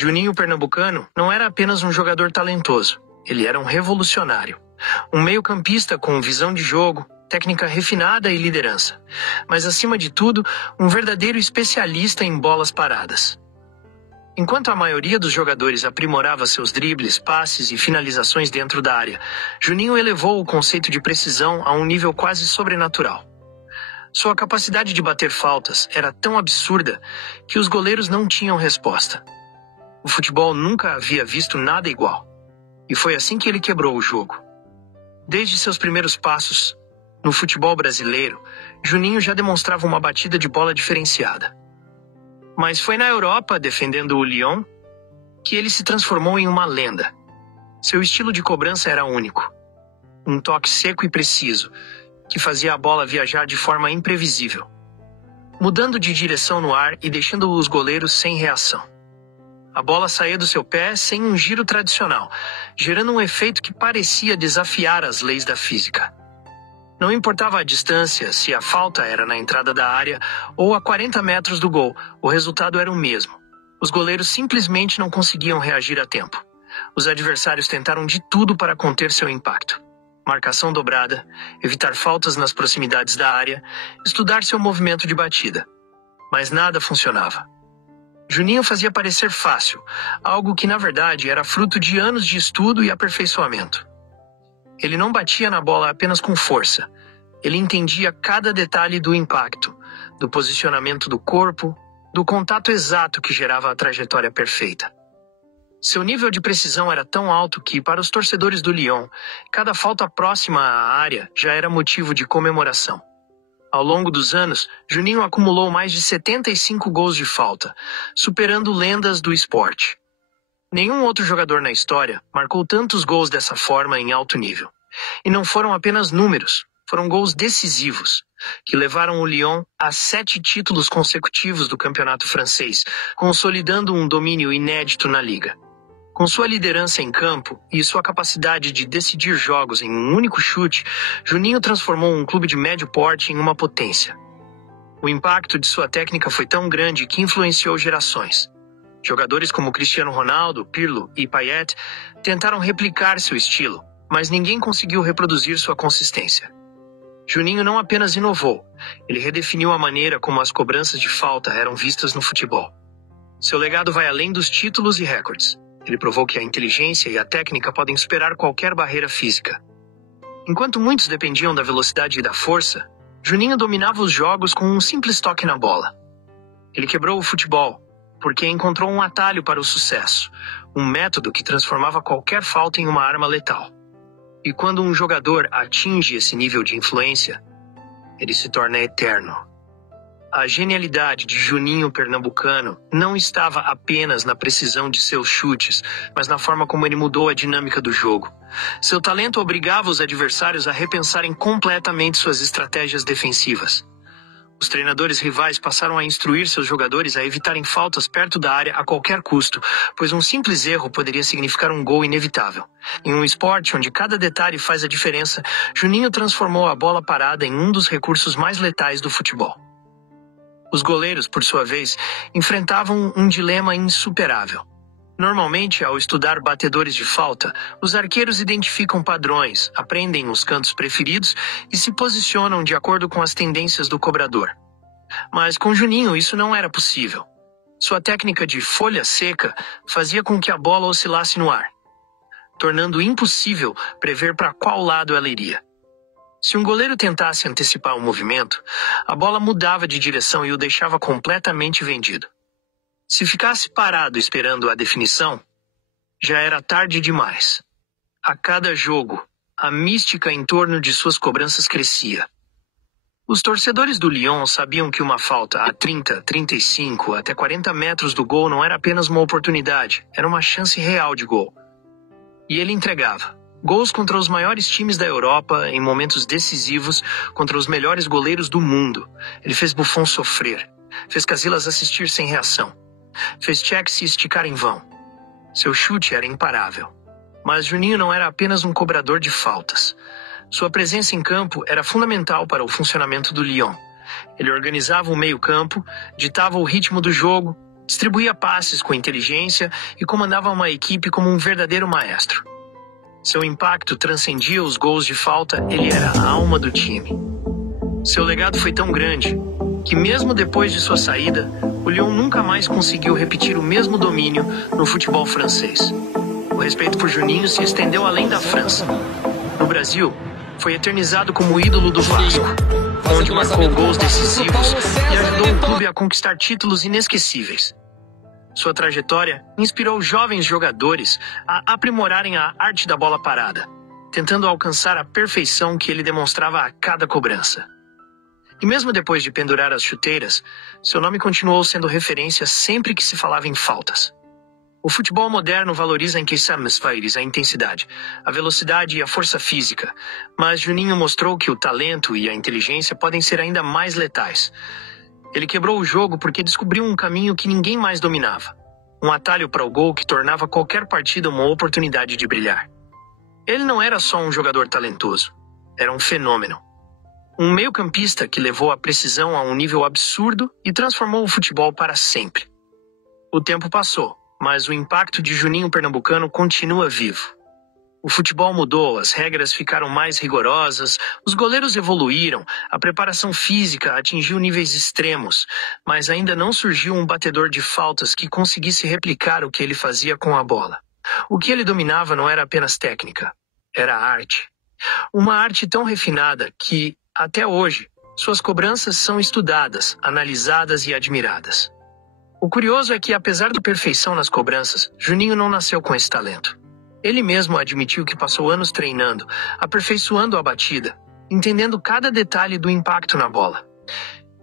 Juninho Pernambucano não era apenas um jogador talentoso, ele era um revolucionário. Um meio-campista com visão de jogo, técnica refinada e liderança. Mas, acima de tudo, um verdadeiro especialista em bolas paradas. Enquanto a maioria dos jogadores aprimorava seus dribles, passes e finalizações dentro da área, Juninho elevou o conceito de precisão a um nível quase sobrenatural. Sua capacidade de bater faltas era tão absurda que os goleiros não tinham resposta. O futebol nunca havia visto nada igual. E foi assim que ele quebrou o jogo. Desde seus primeiros passos no futebol brasileiro, Juninho já demonstrava uma batida de bola diferenciada. Mas foi na Europa, defendendo o Lyon, que ele se transformou em uma lenda. Seu estilo de cobrança era único. Um toque seco e preciso, que fazia a bola viajar de forma imprevisível, mudando de direção no ar e deixando os goleiros sem reação. A bola saía do seu pé sem um giro tradicional, gerando um efeito que parecia desafiar as leis da física. Não importava a distância, se a falta era na entrada da área ou a 40 metros do gol, o resultado era o mesmo. Os goleiros simplesmente não conseguiam reagir a tempo. Os adversários tentaram de tudo para conter seu impacto. Marcação dobrada, evitar faltas nas proximidades da área, estudar seu movimento de batida. Mas nada funcionava. Juninho fazia parecer fácil, algo que na verdade era fruto de anos de estudo e aperfeiçoamento. Ele não batia na bola apenas com força. Ele entendia cada detalhe do impacto, do posicionamento do corpo, do contato exato que gerava a trajetória perfeita. Seu nível de precisão era tão alto que, para os torcedores do Lyon, cada falta próxima à área já era motivo de comemoração. Ao longo dos anos, Juninho acumulou mais de 75 gols de falta, superando lendas do esporte. Nenhum outro jogador na história marcou tantos gols dessa forma em alto nível. E não foram apenas números, foram gols decisivos, que levaram o Lyon a 7 títulos consecutivos do campeonato francês, consolidando um domínio inédito na liga. Com sua liderança em campo e sua capacidade de decidir jogos em um único chute, Juninho transformou um clube de médio porte em uma potência. O impacto de sua técnica foi tão grande que influenciou gerações. Jogadores como Cristiano Ronaldo, Pirlo e Payet tentaram replicar seu estilo, mas ninguém conseguiu reproduzir sua consistência. Juninho não apenas inovou, ele redefiniu a maneira como as cobranças de falta eram vistas no futebol. Seu legado vai além dos títulos e recordes. Ele provou que a inteligência e a técnica podem superar qualquer barreira física. Enquanto muitos dependiam da velocidade e da força, Juninho dominava os jogos com um simples toque na bola. Ele quebrou o futebol, porque encontrou um atalho para o sucesso, um método que transformava qualquer falta em uma arma letal. E quando um jogador atinge esse nível de influência, ele se torna eterno. A genialidade de Juninho Pernambucano não estava apenas na precisão de seus chutes, mas na forma como ele mudou a dinâmica do jogo. Seu talento obrigava os adversários a repensarem completamente suas estratégias defensivas. Os treinadores rivais passaram a instruir seus jogadores a evitarem faltas perto da área a qualquer custo, pois um simples erro poderia significar um gol inevitável. Em um esporte onde cada detalhe faz a diferença, Juninho transformou a bola parada em um dos recursos mais letais do futebol. Os goleiros, por sua vez, enfrentavam um dilema insuperável. Normalmente, ao estudar batedores de falta, os arqueiros identificam padrões, aprendem os cantos preferidos e se posicionam de acordo com as tendências do cobrador. Mas com Juninho isso não era possível. Sua técnica de folha seca fazia com que a bola oscilasse no ar, tornando impossível prever para qual lado ela iria. Se um goleiro tentasse antecipar o movimento, a bola mudava de direção e o deixava completamente vendido. Se ficasse parado esperando a definição, já era tarde demais. A cada jogo, a mística em torno de suas cobranças crescia. Os torcedores do Lyon sabiam que uma falta a 30, 35, até 40 metros do gol não era apenas uma oportunidade, era uma chance real de gol. E ele entregava. Gols contra os maiores times da Europa em momentos decisivos, contra os melhores goleiros do mundo. Ele fez Buffon sofrer, fez Casillas assistir sem reação, fez Cech se esticar em vão. Seu chute era imparável. Mas Juninho não era apenas um cobrador de faltas. Sua presença em campo era fundamental para o funcionamento do Lyon. Ele organizava o meio-campo, ditava o ritmo do jogo, Distribuía passes com inteligência e comandava uma equipe como um verdadeiro maestro. Seu impacto transcendia os gols de falta, ele era a alma do time. Seu legado foi tão grande que, mesmo depois de sua saída, o Lyon nunca mais conseguiu repetir o mesmo domínio no futebol francês. O respeito por Juninho se estendeu além da França. No Brasil, foi eternizado como ídolo do Vasco, onde marcou gols decisivos e ajudou o clube a conquistar títulos inesquecíveis. Sua trajetória inspirou jovens jogadores a aprimorarem a arte da bola parada, tentando alcançar a perfeição que ele demonstrava a cada cobrança. E mesmo depois de pendurar as chuteiras, seu nome continuou sendo referência sempre que se falava em faltas. O futebol moderno valoriza em Keissamesfaires a intensidade, a velocidade e a força física, mas Juninho mostrou que o talento e a inteligência podem ser ainda mais letais. Ele quebrou o jogo porque descobriu um caminho que ninguém mais dominava, um atalho para o gol que tornava qualquer partida uma oportunidade de brilhar. Ele não era só um jogador talentoso, era um fenômeno. Um meio-campista que levou a precisão a um nível absurdo e transformou o futebol para sempre. O tempo passou, mas o impacto de Juninho Pernambucano continua vivo. O futebol mudou, as regras ficaram mais rigorosas, os goleiros evoluíram, a preparação física atingiu níveis extremos, mas ainda não surgiu um batedor de faltas que conseguisse replicar o que ele fazia com a bola. O que ele dominava não era apenas técnica, era arte. Uma arte tão refinada que, até hoje, suas cobranças são estudadas, analisadas e admiradas. O curioso é que, apesar da perfeição nas cobranças, Juninho não nasceu com esse talento. Ele mesmo admitiu que passou anos treinando, aperfeiçoando a batida, entendendo cada detalhe do impacto na bola.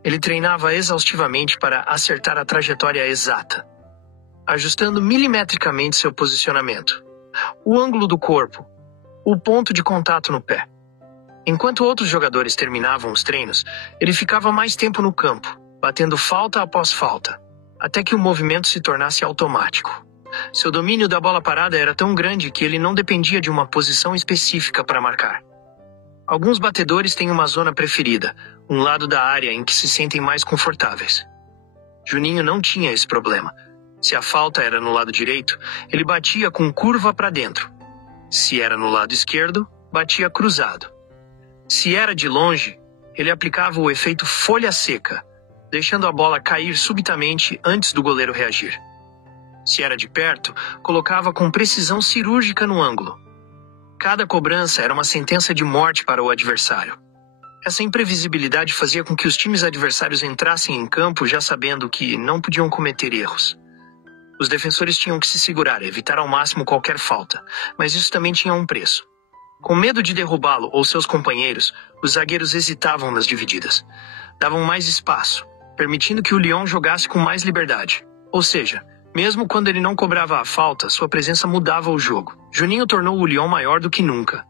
Ele treinava exaustivamente para acertar a trajetória exata, ajustando milimetricamente seu posicionamento, o ângulo do corpo, o ponto de contato no pé. Enquanto outros jogadores terminavam os treinos, ele ficava mais tempo no campo, batendo falta após falta, até que o movimento se tornasse automático. Seu domínio da bola parada era tão grande que ele não dependia de uma posição específica para marcar. Alguns batedores têm uma zona preferida, um lado da área em que se sentem mais confortáveis. Juninho não tinha esse problema. Se a falta era no lado direito, ele batia com curva para dentro. Se era no lado esquerdo, batia cruzado. Se era de longe, ele aplicava o efeito folha seca, deixando a bola cair subitamente antes do goleiro reagir. Se era de perto, colocava com precisão cirúrgica no ângulo. Cada cobrança era uma sentença de morte para o adversário. Essa imprevisibilidade fazia com que os times adversários entrassem em campo já sabendo que não podiam cometer erros. Os defensores tinham que se segurar, evitar ao máximo qualquer falta, mas isso também tinha um preço. Com medo de derrubá-lo ou seus companheiros, os zagueiros hesitavam nas divididas. Davam mais espaço, permitindo que o Lyon jogasse com mais liberdade. Ou seja, mesmo quando ele não cobrava a falta, sua presença mudava o jogo. Juninho tornou o Lyon maior do que nunca.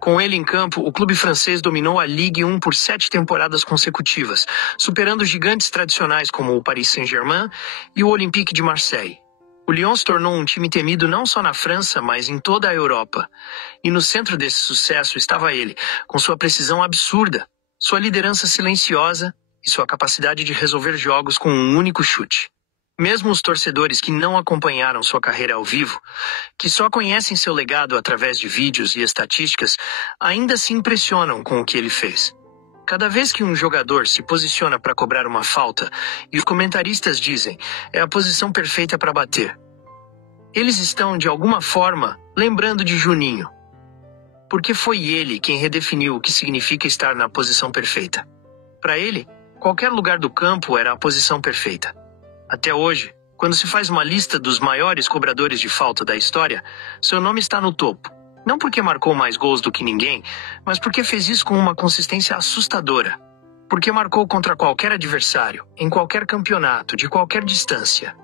Com ele em campo, o clube francês dominou a Ligue 1 por 7 temporadas consecutivas, superando gigantes tradicionais como o Paris Saint-Germain e o Olympique de Marseille. O Lyon se tornou um time temido não só na França, mas em toda a Europa. E no centro desse sucesso estava ele, com sua precisão absurda, sua liderança silenciosa e sua capacidade de resolver jogos com um único chute. Mesmo os torcedores que não acompanharam sua carreira ao vivo, que só conhecem seu legado através de vídeos e estatísticas, ainda se impressionam com o que ele fez. Cada vez que um jogador se posiciona para cobrar uma falta, e os comentaristas dizem, é a posição perfeita para bater. Eles estão, de alguma forma, lembrando de Juninho. Porque foi ele quem redefiniu o que significa estar na posição perfeita. Para ele, qualquer lugar do campo era a posição perfeita. Até hoje, quando se faz uma lista dos maiores cobradores de falta da história, seu nome está no topo. Não porque marcou mais gols do que ninguém, mas porque fez isso com uma consistência assustadora. Porque marcou contra qualquer adversário, em qualquer campeonato, de qualquer distância.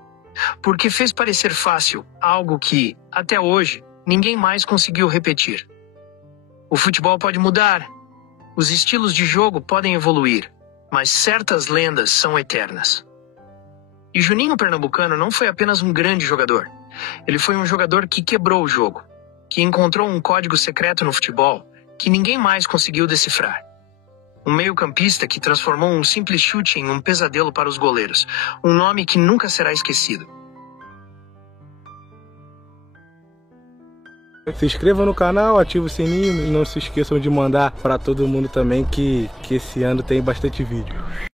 Porque fez parecer fácil algo que, até hoje, ninguém mais conseguiu repetir. O futebol pode mudar, os estilos de jogo podem evoluir, mas certas lendas são eternas. E Juninho Pernambucano não foi apenas um grande jogador. Ele foi um jogador que quebrou o jogo, que encontrou um código secreto no futebol que ninguém mais conseguiu decifrar. Um meio-campista que transformou um simples chute em um pesadelo para os goleiros. Um nome que nunca será esquecido. Se inscreva no canal, ative o sininho e não se esqueçam de mandar para todo mundo também que esse ano tem bastante vídeo.